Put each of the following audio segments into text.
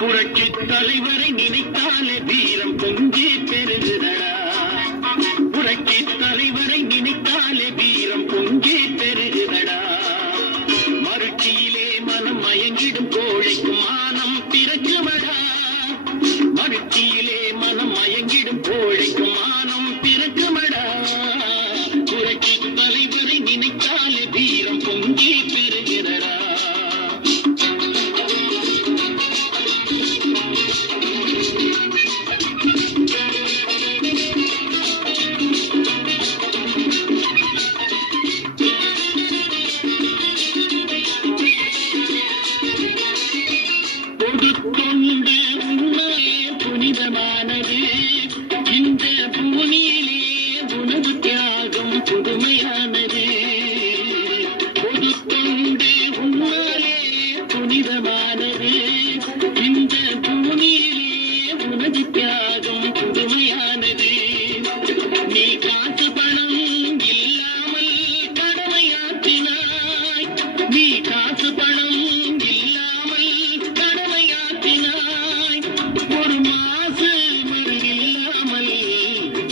புரட்சி தலைவரை நினைத்தாலே வீரம் பொங்கி பெருகுதடா. புரட்சி தலைவரை நினைத்தாலே வீரம் பொங்கி பெருகுதடா. மறுச்சியிலே மனம் மயங்கிடும் கோழைக்கு மானம் பிறக்குமடா. மறுச்சியிலே மனம் மயங்கிடும் கோழைக்கு மானம் பிறக்குமடா. புரட்சி தலைவரை நினைத்தாலே வீரம் பொங்கி பெருகுதடா. தொண்டு உண்மையே புனிதமானது. இந்த பூமியிலே உணவு தியாகம் புதுமையானது. பொது தொண்டு உண்மையே புனிதமானது. இந்த பூமியிலே உணவு தியாகம் புதுமையானது. நீ காசு பணம் இல்லாமல் கடமையாற்றினாய். நீ காசு பணம் இல்லாமல் கடமையாற்றினாய். ஒரு மாசு மருகில்லாமல்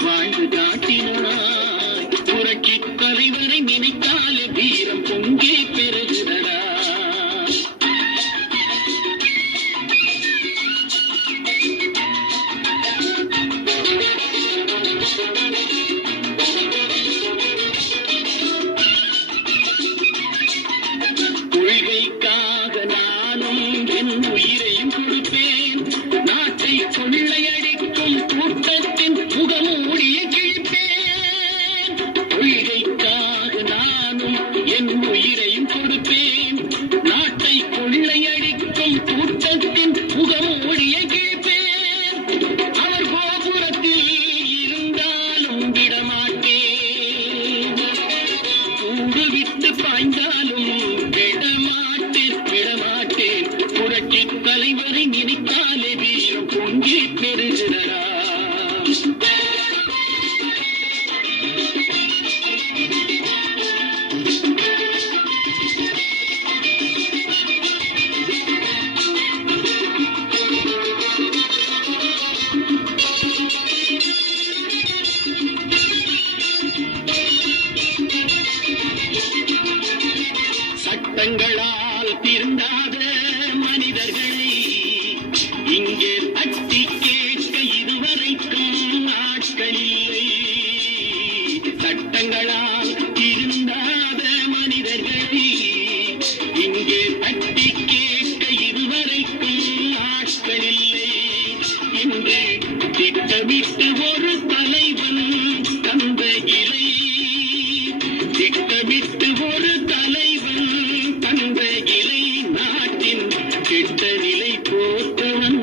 வாழ்ந்து காட்டினாய். புரட்சி தலைவரை நினைத்தாலே வீரம் பொங்கி பெருகுதடா. கொள்கைக்காக நானும் என் உயிரையும் கொடுப்பேன். நாட்டை கொள்ளையடிக்கும் கூட்டத்தின் முகமூடிய கிழிப்பேன். கொள்கைக்காக நானும் என் உயிரையும் கொடுப்பேன். நாட்டை கொள்ளையடிக்கும் கூட்டத்தின் முகமூடிய கிழிப்பேன். அவர் கோபுரத்தில் இருந்தாலும் விடமாட்டேன். கூடு விட்டு பாய்ந்தாலும் விடமாட்டேன். புரட்சி தலைவரை நினைத்தாலே வீரம் பொங்கி பெருகுதடா. சட்டங்களால் திருந்தாத மனிதர்களை இங்கே தட்டி கேட்க இதுவரைக்கும் நாட்களில்லை. சட்டங்களால் திருந்தாத மனிதர்களை இங்கே தட்டி கேட்க இதுவரைக்கும் நாட்களில்லை. இன்று திட்டமிட்டு ஒரு தலைவன் தந்த இலை. திட்டமிட்டு ஒரு தலைவன் தந்த இலை நாட்டின் கெட்ட நிலை போற்றவன்